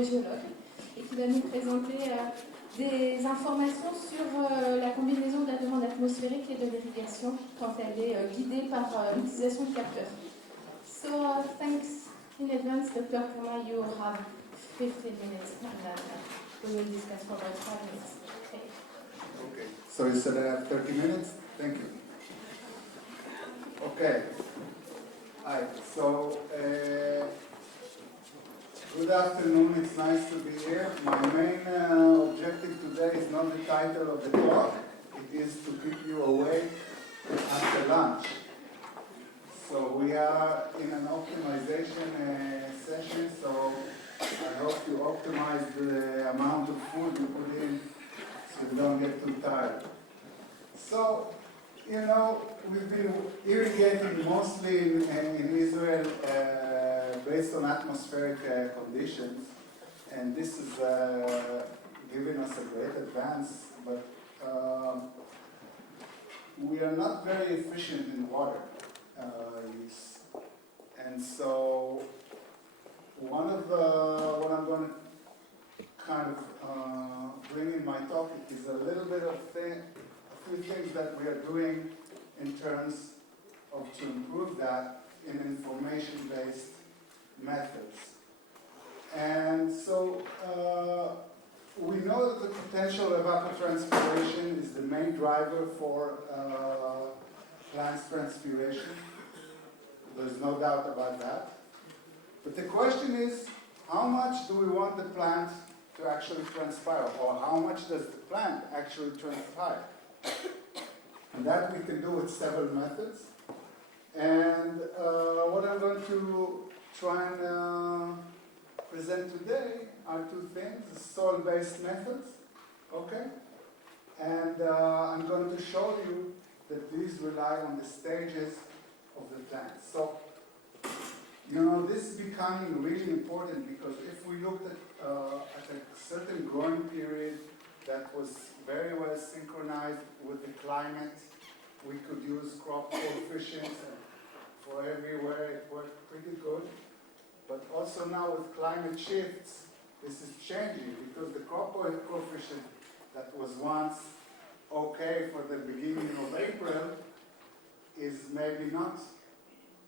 géologue, et qui va nous présenter des informations sur la combinaison de la demande atmosphérique et de l'irrigation quand elle est guidée par l'utilisation de capteurs. So, thanks in advance, Dr. Kamal. You have 15 minutes, and then we will discuss for about 5 minutes. Okay. So you said I have 30 minutes? Thank you. Okay. Hi. So, good afternoon. It's nice to be here. My main objective today is not the title of the talk. It is to keep you awake after lunch. So we are in an optimization session, so I hope you optimize the amount of food you put in so you don't get too tired. So, you know, we've been irrigating mostly in Israel based on atmospheric conditions, and this has given us a great advance, but we are not very efficient in water use. And so one of what I'm going to kind of bring in my talk is a little bit of a few things that we are doing in terms of to improve that in information-based methods. And so we know that the potential evapotranspiration is the main driver for plants transpiration. There's no doubt about that. But the question is, how much do we want the plant to actually transpire, or how much does the plant actually transpire? And that we can do with several methods. And what I'm going to try and present today are two things: soil-based methods, okay? And I'm going to show you that these rely on the stages of the plant. So, you know, this is becoming really important because if we looked at a certain growing period that was very well synchronized with the climate, we could use crop coefficients, and for everywhere it worked pretty good. But also now with climate shifts, this is changing because the crop coefficient that was once okay for the beginning of April is maybe not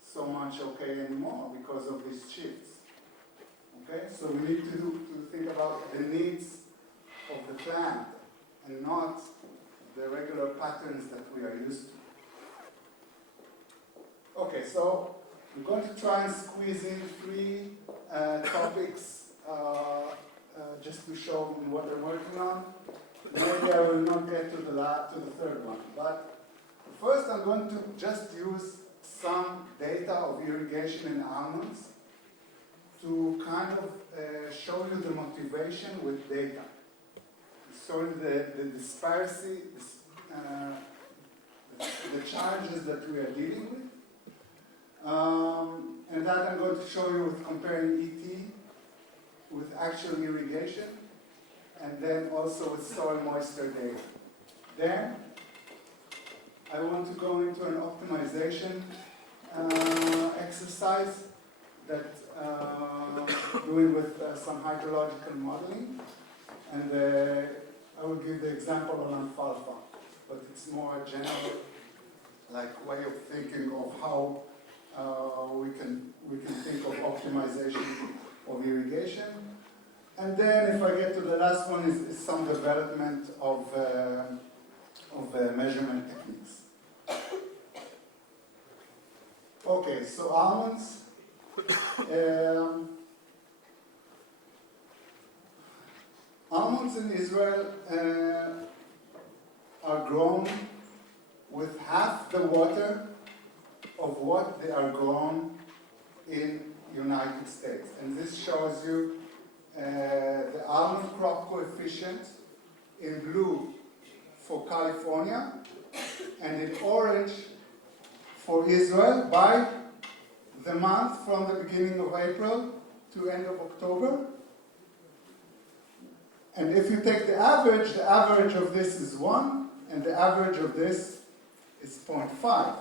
so much okay anymore because of these shifts. Okay, so we need to think about the needs of the plant and not the regular patterns that we are used to. Okay, so I'm going to try and squeeze in three topics just to show what I'm working on. Maybe I will not get to the third one, but first I'm going to just use some data of irrigation in almonds to kind of show you the motivation with data. Show you the disparity, the challenges that we are dealing with. And that I'm going to show you with comparing ET with actual irrigation, and then also with soil moisture data. Then I want to go into an optimization exercise that doing with some hydrological modeling, and I will give the example on alfalfa, but it's more a general way of thinking of how we can think of optimization of irrigation. And then if I get to the last one is some development of measurement techniques. Okay, so almonds. Almonds in Israel are grown with half the water of what they are grown in United States. And this shows you the almond crop coefficient in blue for California and in orange for Israel by the month from the beginning of April to end of October. And if you take the average of this is 1, and the average of this is 0.5.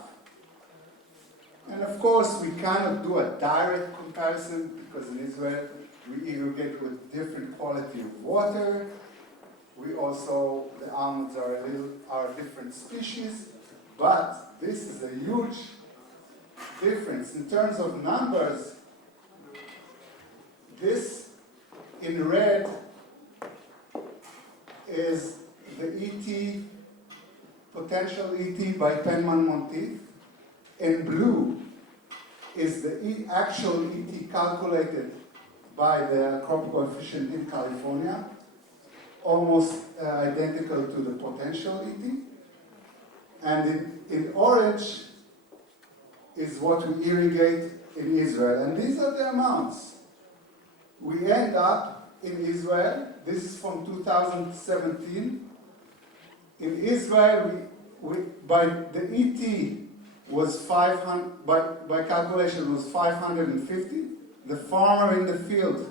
And of course, we cannot do a direct comparison because in Israel We irrigate with different quality of water. We also, the almonds are different species, but this is a huge difference. In terms of numbers, this in red is the ET, potential ET by Penman-Monteith. In blue is the actual ET calculated by the crop coefficient in California, almost identical to the potential ET. And in orange is what we irrigate in Israel. And these are the amounts. We end up in Israel, this is from 2017. In Israel, by the ET was 500, by calculation was 550. The farmer in the field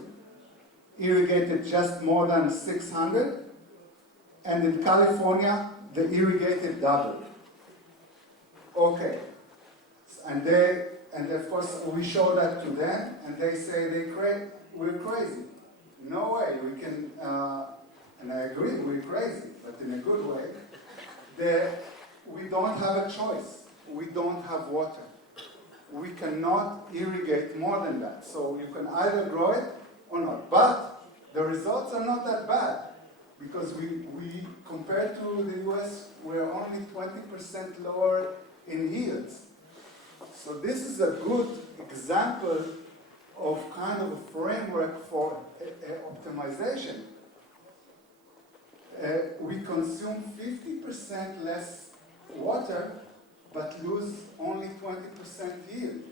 irrigated just more than 600. And in California, they irrigated double. Okay. And of course, we show that to them, and they say we're crazy. No way, we can, and I agree, we're crazy, but in a good way. We don't have a choice. We don't have water. We cannot irrigate more than that. So you can either grow it or not. But the results are not that bad, because we compared to the US, we're only 20% lower in yields. So this is a good example of kind of a framework for optimization. We consume 50% less water, but lose only 20% yield.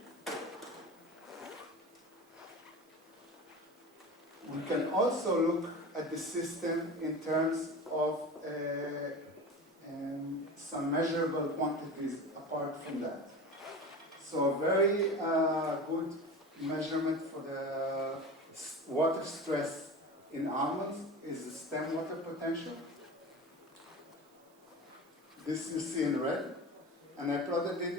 We can also look at the system in terms of some measurable quantities apart from that. So a very good measurement for the water stress in almonds is the stem water potential. This you see in red, and I plotted it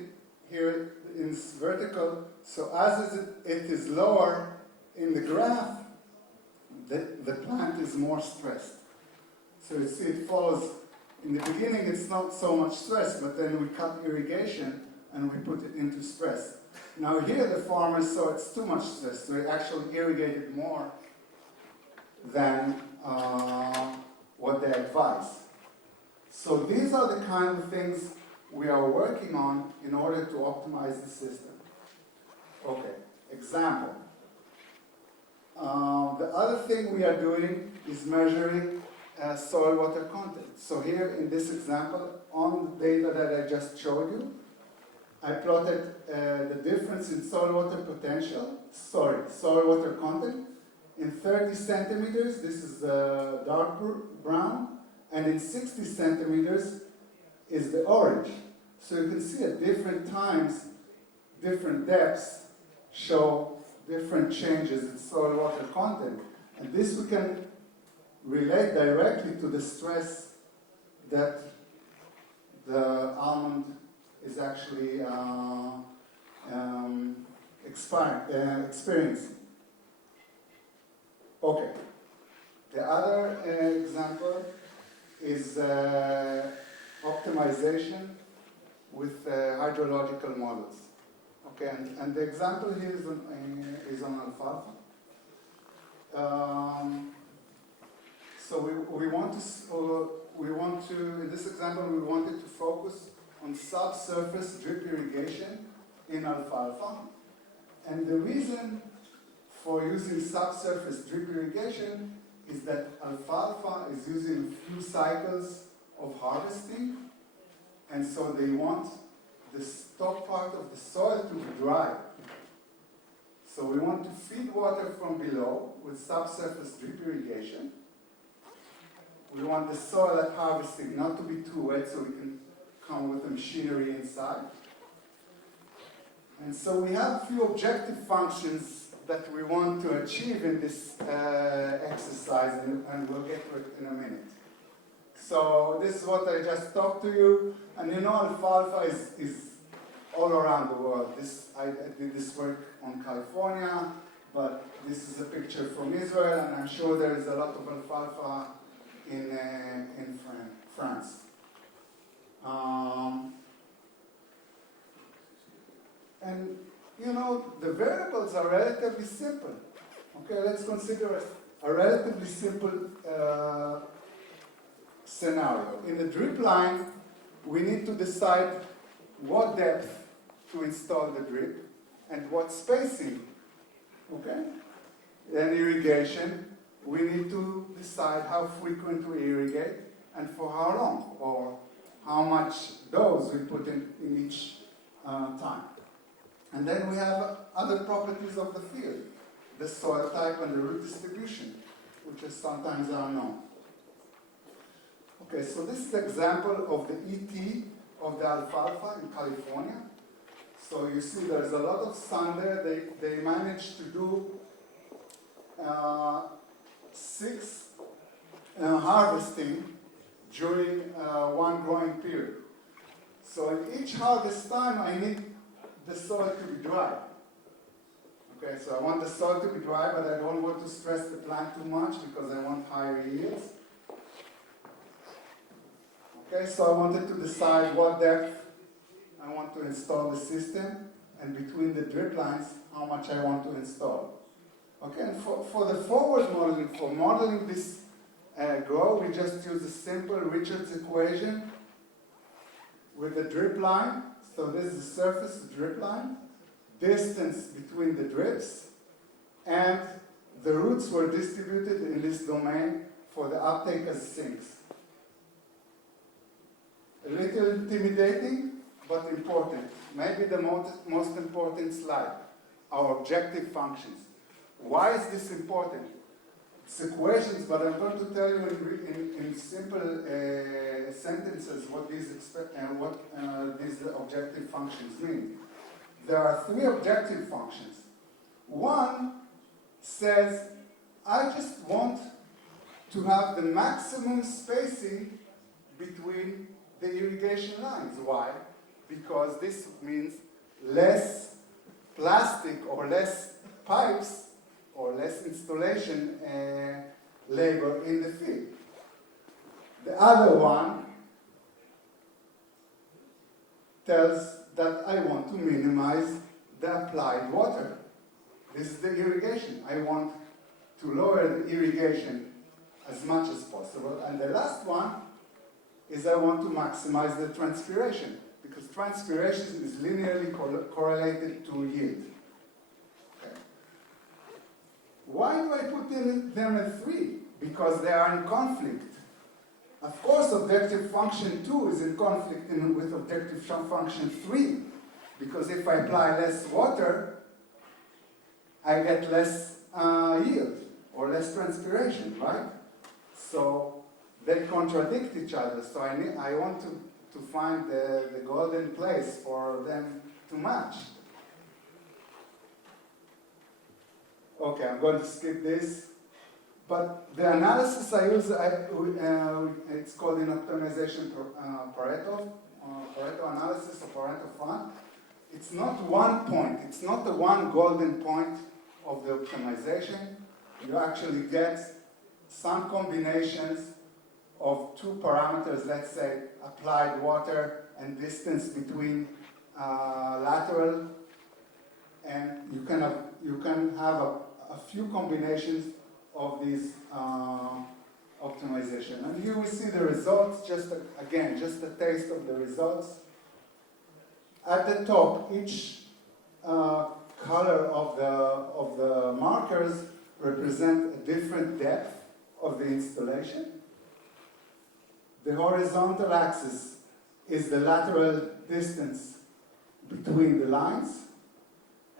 here in vertical. So as it is lower in the graph, the plant is more stressed. So you see it follows. In the beginning, it's not so much stress, but then we cut irrigation and we put it into stress. Now here the farmers saw it's too much stress, so they actually irrigated more than what they advise. So these are the kind of things we are working on in order to optimize the system. Okay, example. The other thing we are doing is measuring soil water content. So here in this example, on the data that I just showed you, I plotted the difference in soil water soil water content in 30 centimeters. This is the dark brown, and in 60 centimeters is the orange. So you can see at different times, different depths show different changes in soil water content. And this we can relate directly to the stress that the almond is actually experiencing. Okay. The other example is optimization with hydrological models. Okay, and the example here is on alfalfa. So we want to, in this example, we wanted to focus on subsurface drip irrigation in alfalfa. And the reason for using subsurface drip irrigation is that alfalfa is using a few cycles of harvesting, and so they want the top part of the soil to be dry. So we want to feed water from below with subsurface drip irrigation. We want the soil at harvesting not to be too wet, so we can come with the machinery inside. And so we have a few objective functions that we want to achieve in this exercise, and we'll get to it in a minute. So this is what I just talked to you, and you know alfalfa is all around the world. I did this work on California, but This is a picture from Israel, and I'm sure there is a lot of alfalfa in France. And you know, the variables are relatively simple. Okay, let's consider a relatively simple scenario. In the drip line, we need to decide what depth to install the drip and what spacing. Okay? Then irrigation, we need to decide how frequent we irrigate and for how long, or how much dose we put in each time. And then we have other properties of the field, the soil type and the root distribution, which is sometimes unknown. Okay, so this is an example of the ET of the alfalfa in California. So you see there's a lot of sun there. They managed to do 6 harvesting during one growing period. So in each harvest time, I need the soil to be dry. Okay, so I want the soil to be dry, but I don't want to stress the plant too much because I want higher yields. Okay, so I wanted to decide what depth I want to install the system, and between the drip lines, how much I want to install. Okay, and for the forward modeling, for modeling this grow, we just use a simple Richards equation with the drip line. So this is the surface, the drip line, distance between the drips, and the roots were distributed in this domain for the uptake as sinks. A little intimidating, but important. Maybe the most important slide, our objective functions. Why is this important? It's equations, but I'm going to tell you in simple sentences what these objective functions mean. There are 3 objective functions. One says, I just want to have the maximum spacing between the irrigation lines. Why? Because this means less plastic or less pipes or less installation labor in the field. The other one tells that I want to minimize the applied water. This is the irrigation. I want to lower the irrigation as much as possible. And the last one is I want to maximize the transpiration, because transpiration is linearly correlated to yield. Okay. Why do I put them at 3? Because they are in conflict. Of course, objective function 2 is in conflict with objective function 3, because if I apply less water, I get less yield or less transpiration, right? So they contradict each other. So I want to find the golden place for them to match. Okay, I'm going to skip this. But the analysis I use, it's called in optimization Pareto analysis or Pareto fund. It's not one point. It's not the one golden point of the optimization. You actually get some combinations of 2 parameters, let's say applied water and distance between lateral, and you can have a few combinations of these optimization. And here we see the results, just a taste of the results. At the top, each color of the markers represent a different depth of the installation. The horizontal axis is the lateral distance between the lines,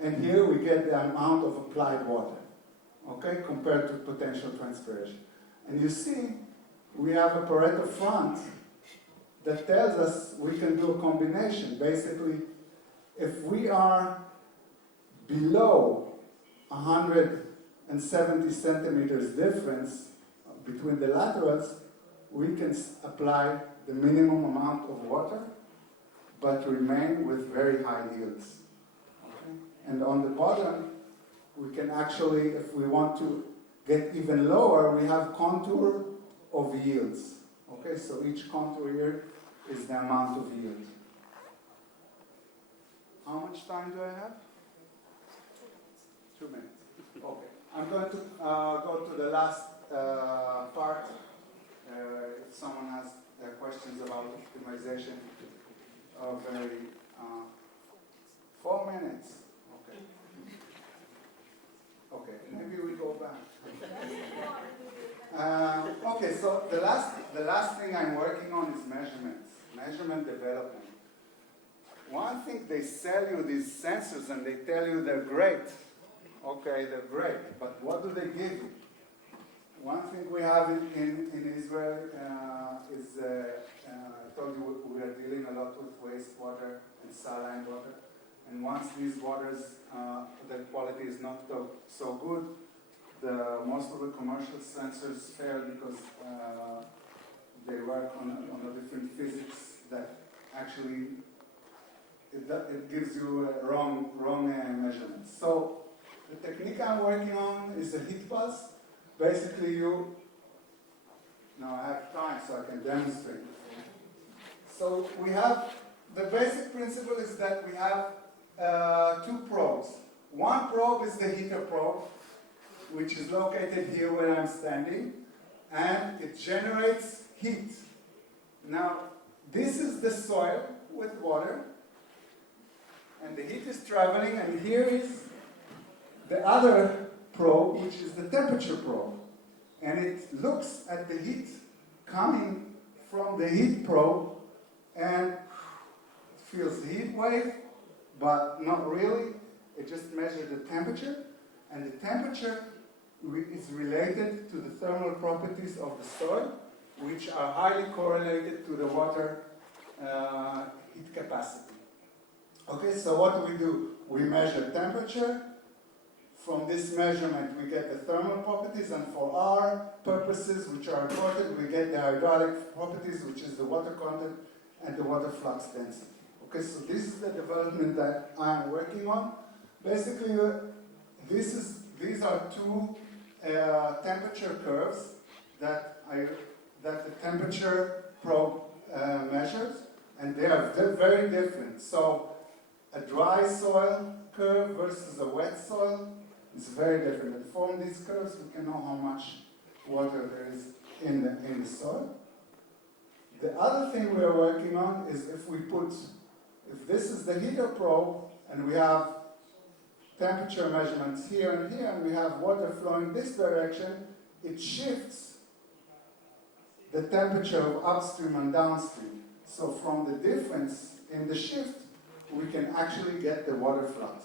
and here we get the amount of applied water, okay, compared to potential transpiration. And you see, we have a Pareto front that tells us we can do a combination. Basically, if we are below 170 centimeters difference between the laterals, we can apply the minimum amount of water, but remain with very high yields. Okay? And on the bottom, we can actually, if we want to get even lower, we have contour of yields. Okay, so each contour here is the amount of yield. How much time do I have? 2 minutes. Okay. I'm going to go to the last part. If someone has questions about optimization, very 4 minutes. Okay. Okay. Maybe we go back. Okay. So the last thing I'm working on is measurement development. One thing, they sell you these sensors and they tell you they're great. Okay, they're great, but what do they give you? One thing we have in Israel is, I told you we are dealing a lot with wastewater and saline water. And once these waters, the quality is not so good, most of the commercial sensors fail because they work on a different physics that actually it gives you wrong measurements. So the technique I'm working on is a heat pulse. Basically, now I have time so I can demonstrate. So we have, the basic principle is that we have 2 probes. One probe is the heater probe, which is located here where I'm standing, and it generates heat. Now, this is the soil with water, and the heat is traveling, and here is the other probe, which is the temperature probe. And it looks at the heat coming from the heat probe, and it feels the heat wave, but not really. It just measures the temperature, and the temperature is related to the thermal properties of the soil, which are highly correlated to the water heat capacity. Okay, so what do? We measure temperature. From this measurement, we get the thermal properties, and for our purposes, which are important, we get the hydraulic properties, which is the water content and the water flux density. Okay, so this is the development that I am working on. Basically, these are 2 temperature curves that the temperature probe measures, and they are very different. So a dry soil curve versus a wet soil is very different. And from these curves, we can know how much water there is in the soil. The other thing we are working on is if this is the heater probe, and we have temperature measurements here and here, and we have water flowing this direction, it shifts the temperature of upstream and downstream. So from the difference in the shift, we can actually get the water flux.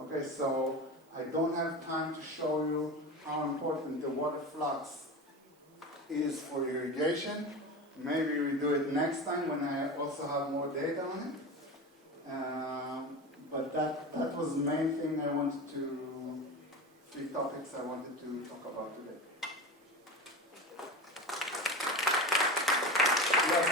Okay, so I don't have time to show you how important the water flux is for irrigation. Maybe we do it next time when I also have more data on it. But that was the main thing I wanted to, 3 topics I wanted to talk about today. Yes,